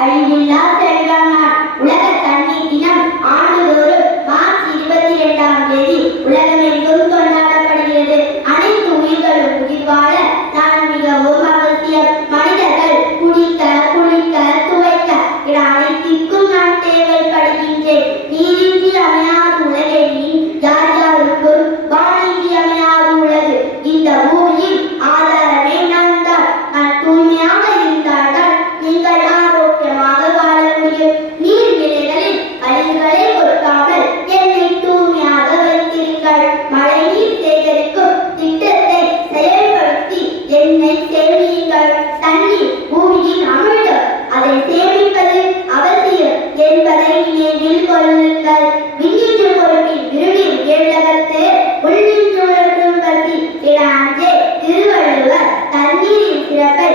அழிவில்லா செல்வம் நான் உலக தண்ணீர் தினம் ஆண்டுதோறும் மார்ச் இருபத்தி இரண்டாம் தேதி உலகமெங்கும் கொண்டாடப்படுகிறது. அனைத்து உயிர்களும் உயிர்வாழ நான் மிகவும் அவசியம். மனிதர்கள் குடிக்க குளிக்க துவைக்க இட அனைத்திற்கும் நான் தேவைப்படுகின்றேன். நீரின்றி அமையாது என்னை சேமியுங்கள். என்பதை நினைவில் கொள்ளுங்கள். விண்ணின்று பொறுப்பின் விரும்பின் திருவள்ளுவர் தண்ணீரின் சிறப்பை